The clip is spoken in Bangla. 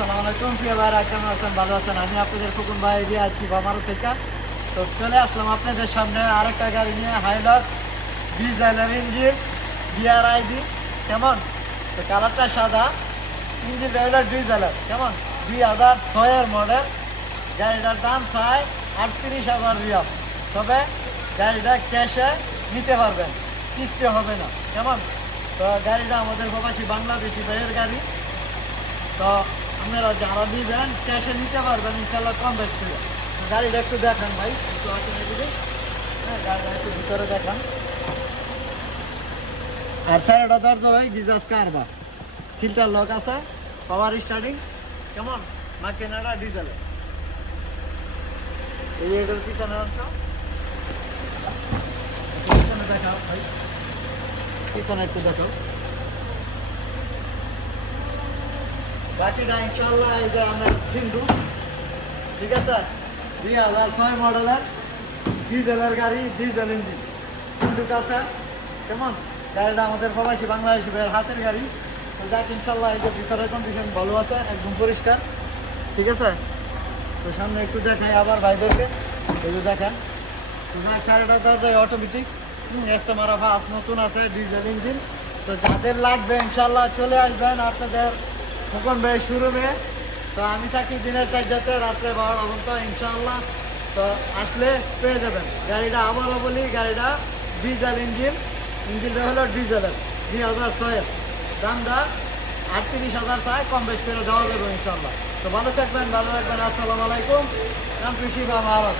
আসসালামু আলাইকুম প্রিয় ভাইরা, কেমন আছেন? ভালো আছেন? আমি আপনাদের ফুকুন ভাই দিয়ে আছি বামারু থেকে। তো চলে আসলাম আপনাদের সামনে আরেকটা গাড়ি নিয়ে, হাইলক্স ডিজেলের ইঞ্জিন, ডিআরআইডি। কেমন? তো কালারটা সাদা, ইঞ্জিন রইল ডিজেলের। কেমন? 2006-এর মডেল। গাড়িটার দাম চাই 38,000 রিয়াল। তবে গাড়িটা ক্যাশে নিতে পারবেন, কিস্তি হবে না। কেমন? তো গাড়িটা আমাদের প্রবাসী বাংলাদেশি ভাইয়ের গাড়ি। তো আপনারা যারা নিবেন ক্যাশে নিতে পারবেন ইনশাল্লাহ, কম বেশ করে। তো গাড়িটা একটু দেখান ভাই, একটু আসেন এদিকে। হ্যাঁ, গাড়িটা একটু ভিতরে দেখান। আর স্যার দরজা ভাই গিজাস কারবার, সিলটার লক আছে, পাওয়ার স্টার্টিং। কেমন? না কেনাডা ডিজেলে। এই এটার পিছনের অংশ, পিছনে দেখাও ভাই, পিছনে একটু দেখো। বাকিটা ইনশাল্লাহ এই যে আমার সিন্ধু, ঠিক আছে? 2006 মডেলের ডিজেলের গাড়ি, ডিজেল ইঞ্জিন, সিন্ধু কাছে। কেমন? গাড়িটা আমাদের প্রবাসী বাংলাদেশি ভাইয়ের হাতের গাড়ি। তো যাক ইনশাল্লাহ, এই যে ভিতরের কন্ডিশন ভালো আছে, একদম পরিষ্কার, ঠিক আছে? তো সামনে একটু দেখাই আবার ভাইদেরকে, এই যে দেখেন। তো যাক, সাড়েটা দরজায় অটোমেটিক, এস্তেমারা ফাস্ট, নতুন আছে, ডিজেল ইঞ্জিন। তো যাদের লাগবে ইনশাল্লাহ চলে আসবেন আপনাদের ফুকন ভাই শোরুমে। তো আমি থাকি দিনের 4টাতে, রাত্রে 12টা পর্যন্ত ইনশাল্লাহ। তো আসলে পেয়ে যাবেন গাড়িটা। আবারও বলি, গাড়িটা ডিজেল ইঞ্জিন, ইঞ্জিনটা হলো ডিজেলের, 2006-এর। দামটা 38,000 চাই, কম বেশ করে দেওয়া যাবে ইনশাল্লাহ। তো ভালো থাকবেন, ভালো রাখবেন। আসসালামু আলাইকুম, নাম কৃষি বা মহারাজ।